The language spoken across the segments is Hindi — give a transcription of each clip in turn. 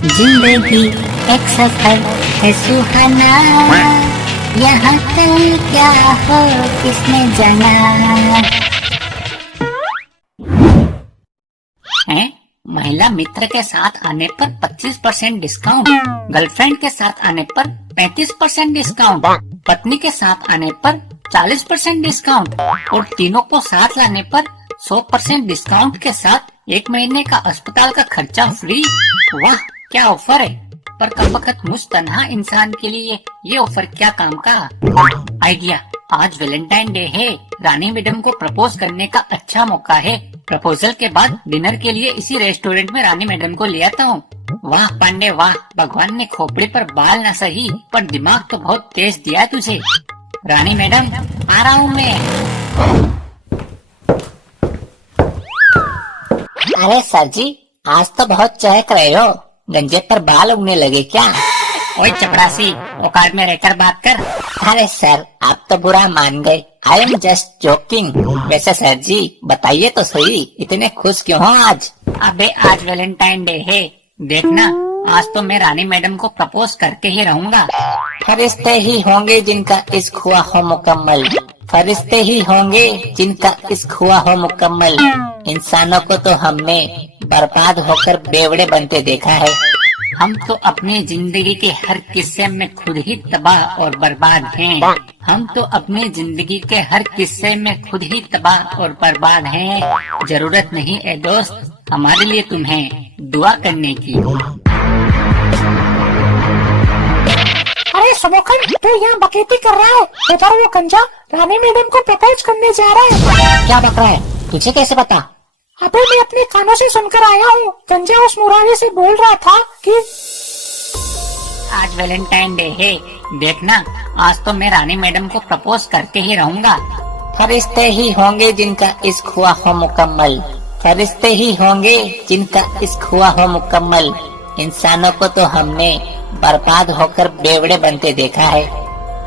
जिंदगी एक सफर है सुहाना, यहाँ कल क्या हो किसने जाना। है महिला मित्र के साथ आने पर 25% डिस्काउंट, गर्लफ्रेंड के साथ आने पर 35% डिस्काउंट, पत्नी के साथ आने पर 40% डिस्काउंट और तीनों को साथ लाने पर 100% डिस्काउंट के साथ 1 महीने का अस्पताल का खर्चा फ्री। वाह क्या ऑफर है। पर कब वक्त मुझ तन्हा इंसान के लिए ये ऑफर क्या काम का। आइडिया, आज वैलेंटाइन डे है, रानी मैडम को प्रपोज करने का अच्छा मौका है। प्रपोजल के बाद डिनर के लिए इसी रेस्टोरेंट में रानी मैडम को ले आता हूँ। वाह पांडे वाह, भगवान ने खोपड़ी पर बाल न सही पर दिमाग तो बहुत तेज दिया है तुझे। रानी मैडम आ रहा हूँ मैं। अरे सर जी, आज तो बहुत चहक रहे हो, गंजे पर बाल उगने लगे क्या? ओए चपरासी, औकात में रहकर बात कर। अरे सर, आप तो बुरा मान गए। I am just joking. वैसे सर जी बताइए तो सही, इतने खुश क्यों हो आज? अबे आज वैलेंटाइन डे है, देखना आज तो मैं रानी मैडम को प्रपोज करके ही रहूंगा। फरिश्ते ही होंगे जिनका इश्क हुआ हो मुकम्मल, फरिश्ते ही होंगे जिनका इश्क हुआ हो मुकम्मल। इंसानों को तो हमने बर्बाद होकर बेवड़े बनते देखा है। हम तो अपनी जिंदगी के हर किस्से में खुद ही तबाह और बर्बाद हैं। हम तो अपनी जिंदगी के हर किस्से में खुद ही तबाह और बर्बाद हैं। जरूरत नहीं है दोस्त हमारे लिए तुम्हें दुआ करने की। अरे सुमोखन, तू यहाँ बकेती कर रहा है? उधर वो गंजा रानी मैडम को प्रपोज करने जा रहा है। क्या बक रहा है? तुझे कैसे पता? अबे मैं अपने कानों से सुनकर आया हूँ। गंजा उस मुरारी से बोल रहा था कि आज वैलेंटाइन डे है, देखना आज तो मैं रानी मैडम को प्रपोज करके ही रहूंगा। फरिश्ते ही होंगे जिनका इश्क हुआ हो मुकम्मल, फरिश्ते ही होंगे जिनका इश्क हुआ हो मुकम्मल। इंसानों को तो हमने बर्बाद होकर बेवड़े बनते देखा है।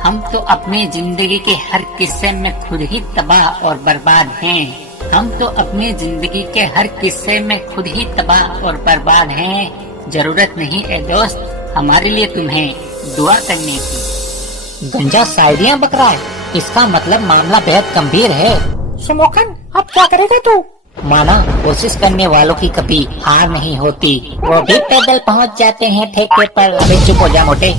हम तो अपनी जिंदगी के हर किस्से में खुद ही तबाह और बर्बाद हैं। हम तो अपनी जिंदगी के हर किस्से में खुद ही तबाह और बर्बाद हैं। जरूरत नहीं है दोस्त हमारे लिए तुम्हें दुआ करने की। गंजा शायरियाँ बक रहा है, इसका मतलब मामला बेहद गंभीर है। सुमोखन, अब क्या करेगा तू? माना कोशिश करने वालों की कभी हार नहीं होती, वो भी पैदल पहुंच जाते हैं ठेके पर। अबे चुप हो जा मोटे।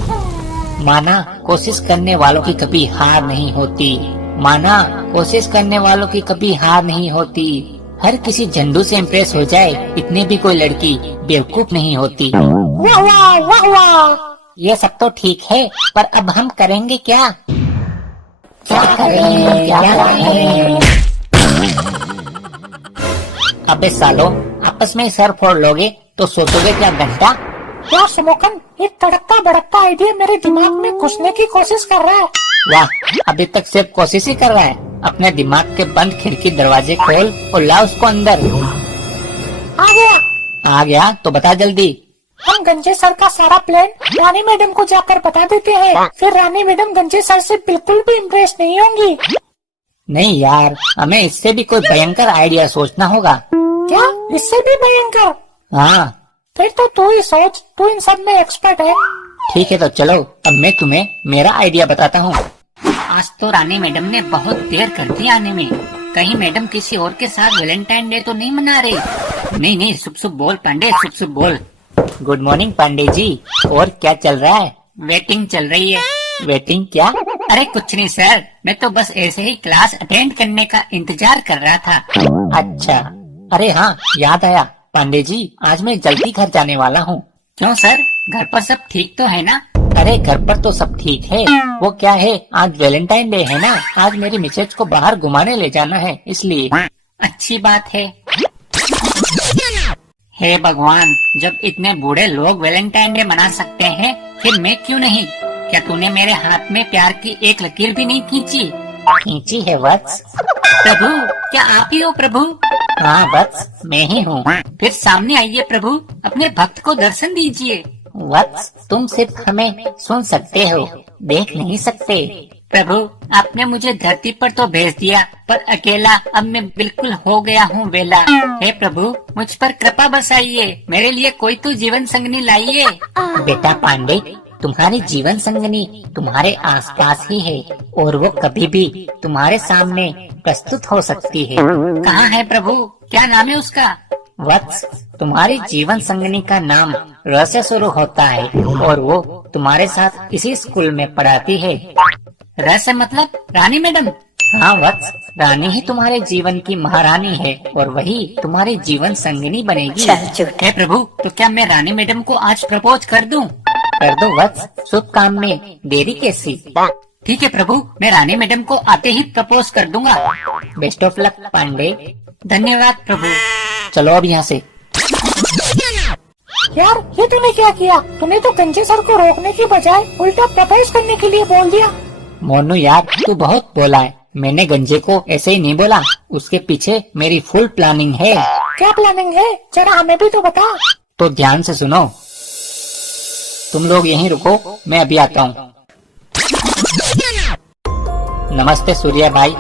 माना कोशिश करने वालों की कभी हार नहीं होती, माना कोशिश करने वालों की कभी हार नहीं होती। हर किसी झंडू से इम्प्रेस हो जाए इतनी भी कोई लड़की बेवकूफ नहीं होती। वाह वाह वाह वाह। ये सब तो ठीक है, पर अब हम करेंगे क्या? क्या करें क्या करें? अबे सालो, आपस में सर फोड़ लोगे तो सोचोगे क्या घंटा? यार सुमोखन, एक तड़कता भड़कता आइडिया मेरे दिमाग में घुसने की कोशिश कर रहा है। वाह, अभी तक सिर्फ कोशिश ही कर रहा है। अपने दिमाग के बंद खिड़की दरवाजे खोल और ला उसको अंदर। आ गया। आ गया तो बता जल्दी। हम गंजे सर का सारा प्लान रानी मैडम को जाकर बता देते हैं, फिर रानी मैडम गंजे सर से बिल्कुल भी इम्प्रेस नहीं होंगी। नहीं यार, हमें इससे भी कोई भयंकर आइडिया सोचना होगा। क्या? इससे भी भयंकर? हाँ फिर तो तू ही सोच, तू इन सब में एक्सपर्ट है। ठीक है तो चलो, अब मैं तुम्हें मेरा आइडिया बताता हूँ। आज तो रानी मैडम ने बहुत देर कर दी आने में। कहीं मैडम किसी और के साथ वैलेंटाइन डे तो नहीं मना रही? नहीं नहीं, शुभ शुभ बोल पांडे, शुभ शुभ बोल। गुड मॉर्निंग पांडे जी, और क्या चल रहा है? वेटिंग चल रही है। वेटिंग क्या? अरे कुछ नहीं सर, मैं तो बस ऐसे ही क्लास अटेंड करने का इंतजार कर रहा था। अच्छा, अरे हाँ याद आया पांडे जी, आज मैं जल्दी घर जाने वाला हूँ। क्यों सर, घर पर सब ठीक तो है ना? अरे घर पर तो सब ठीक है, वो क्या है आज वैलेंटाइन डे है ना, आज मेरी मिसेज को बाहर घुमाने ले जाना है इसलिए। अच्छी बात है। हे भगवान, जब इतने बूढ़े लोग वैलेंटाइन डे मना सकते हैं, फिर मैं क्यों नहीं? क्या तूने मेरे हाथ में प्यार की एक लकीर भी नहीं खींची? खींची है वत्स। प्रभु, क्या आप ही हो प्रभु? हाँ वत्स, मैं ही हूँ। फिर सामने आइए प्रभु, अपने भक्त को दर्शन दीजिए। वत्स, तुम सिर्फ हमें सुन सकते हो, देख नहीं सकते। प्रभु आपने मुझे धरती पर तो भेज दिया, पर अकेला अब मैं बिल्कुल हो गया हूँ वेला। हे प्रभु मुझ पर कृपा बरसाइए, मेरे लिए कोई तो जीवन संगनी लाइए। बेटा पांडे, तुम्हारी जीवन संगनी तुम्हारे आसपास ही है और वो कभी भी तुम्हारे सामने प्रस्तुत हो सकती है। कहाँ है प्रभु, क्या नाम है उसका? वत्स, तुम्हारी जीवन संगनी का नाम र से शुरू होता है और वो तुम्हारे साथ इसी स्कूल में पढ़ाती है। र से मतलब रानी मैडम? हाँ वत्स, रानी ही तुम्हारे जीवन की महारानी है और वही तुम्हारी जीवन संगनी बनेगी। हे प्रभु, तो क्या मैं रानी मैडम को आज प्रपोज कर दूं? कर दो वत्स, शुभ काम में देरी कैसी। ठीक है प्रभु, मैं रानी मैडम को आते ही प्रपोज कर दूंगा। Best of luck Pandey. धन्यवाद प्रभु। चलो अब यहाँ से। यार ये तूने क्या किया? तूने तो कंजे सर को रोकने की बजाय उल्टा प्रपोज करने के लिए बोल दिया। मोनू यार, तू बहुत बोला है। मैंने गंजे को ऐसे ही नहीं बोला, उसके पीछे मेरी फुल प्लानिंग है। क्या प्लानिंग है? जरा हमें भी तो बता। तो ध्यान से सुनो, तुम लोग यहीं रुको, मैं अभी आता हूँ। नमस्ते सूर्या भाई।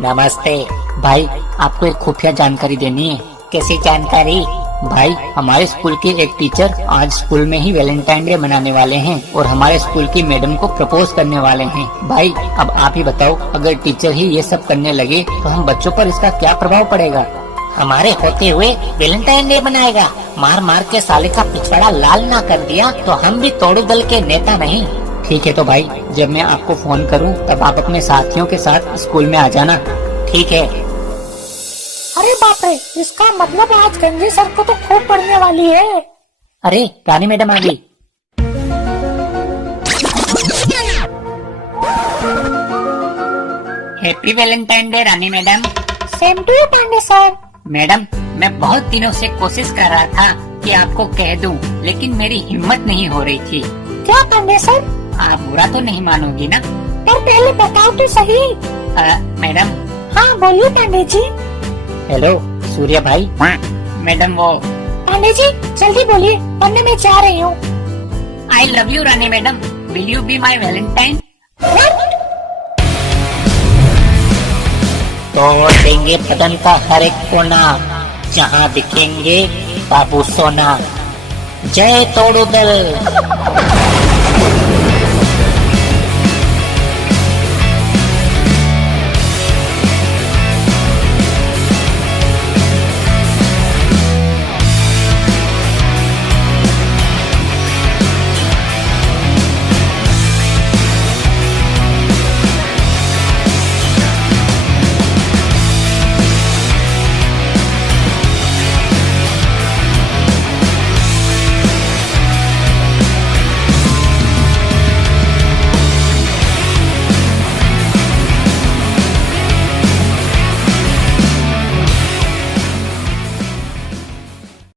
नमस्ते भाई, आपको एक खुफिया जानकारी देनी है। कैसी जानकारी? भाई हमारे स्कूल के एक टीचर आज स्कूल में ही वैलेंटाइन डे मनाने वाले हैं और हमारे स्कूल की मैडम को प्रपोज करने वाले हैं। भाई अब आप ही बताओ, अगर टीचर ही ये सब करने लगे तो हम बच्चों पर इसका क्या प्रभाव पड़ेगा? हमारे होते हुए वैलेंटाइन डे मनाएगा? मार मार के साले का पिछवाड़ा लाल ना कर दिया तो हम भी तोड़ू दल के नेता नहीं। ठीक है तो भाई, जब मैं आपको फोन करूं तब आप अपने साथियों के साथ स्कूल में आ जाना। ठीक है। अरे बाप रे, इसका मतलब आज गंजे सर को तो खूब पड़ने वाली है। अरे रानी मैडम आ गई। Happy Valentine day Rani madam. Same to you Pandey sir. Madam मैं बहुत दिनों से कोशिश कर रहा था कि आपको कह दूं, लेकिन मेरी हिम्मत नहीं हो रही थी। क्या पांडे सर? आप बुरा तो नहीं मानोगी ना? पर पहले बताओ तो सही। मैडम। हाँ बोलिए पांडे जी। हेलो सूर्या भाई। मैडम वो पांडे जी जल्दी बोलिए वरना मैं जा रही हूँ। I love you Rani madam, will you be my Valentine? तोड़ देंगे बदन का हर एक कोना, जहाँ दिखेंगे बाबू सोना। जय तोड़ू दल।